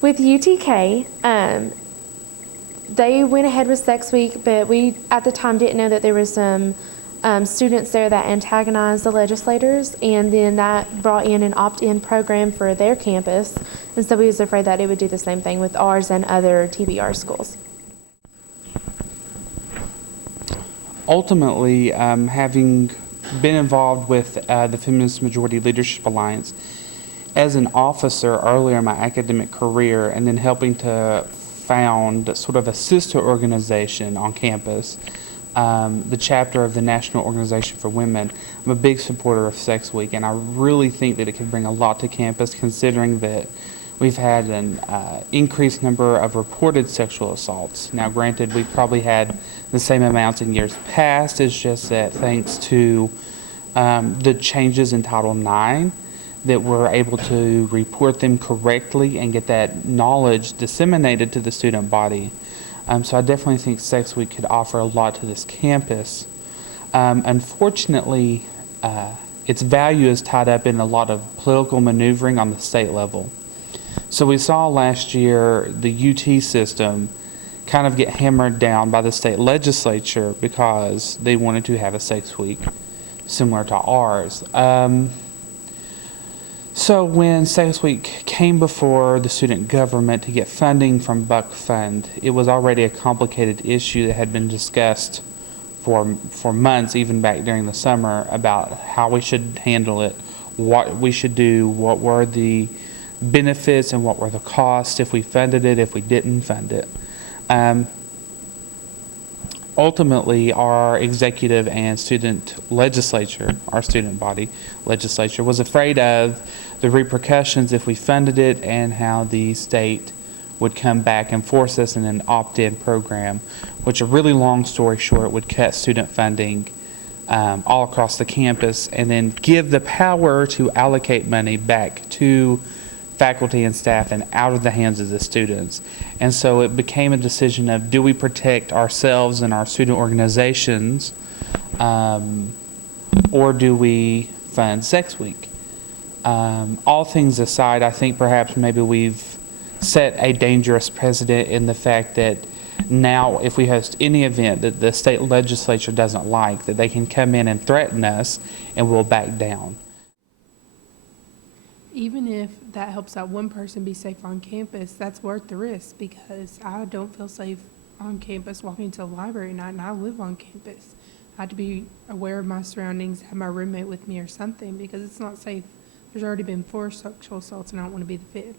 With UTK, they went ahead with Sex Week, but we at the time didn't know that there was some students there that antagonized the legislators, and then that brought in an opt-in program for their campus, and so we was afraid that it would do the same thing with ours and other TBR schools. Ultimately, having been involved with the Feminist Majority Leadership Alliance as an officer earlier in my academic career, and then helping to found sort of a sister organization on campus, the chapter of the National Organization for Women. I'm a big supporter of Sex Week, and I really think that it can bring a lot to campus, considering that we've had an increased number of reported sexual assaults. Now, granted, we've probably had the same amounts in years past. It's just that thanks to the changes in Title IX, that we're able to report them correctly and get that knowledge disseminated to the student body. So I definitely think Sex Week could offer a lot to this campus. Unfortunately, its value is tied up in a lot of political maneuvering on the state level. So we saw last year the UT system kind of get hammered down by the state legislature because they wanted to have a Sex Week similar to ours. So when Sex Week came before the student government to get funding from Buck Fund, it was already a complicated issue that had been discussed for months, even back during the summer, about how we should handle it, what we should do, what were the benefits and what were the costs if we funded it, if we didn't fund it. Ultimately, our executive and student legislature, our student body legislature, was afraid of the repercussions if we funded it and how the state would come back and force us in an opt-in program, which, a really long story short, would cut student funding all across the campus and then give the power to allocate money back to faculty and staff and out of the hands of the students. And so it became a decision of, do we protect ourselves and our student organizations, or do we fund Sex Week? All things aside, I think perhaps maybe we've set a dangerous precedent in the fact that now if we host any event that the state legislature doesn't like, that they can come in and threaten us and we'll back down. Even if that helps out one person be safe on campus, that's worth the risk, because I don't feel safe on campus walking to the library at night, and I live on campus. I have to be aware of my surroundings, have my roommate with me or something, because it's not safe. There's already been 4 sexual assaults, and I don't want to be the 5th.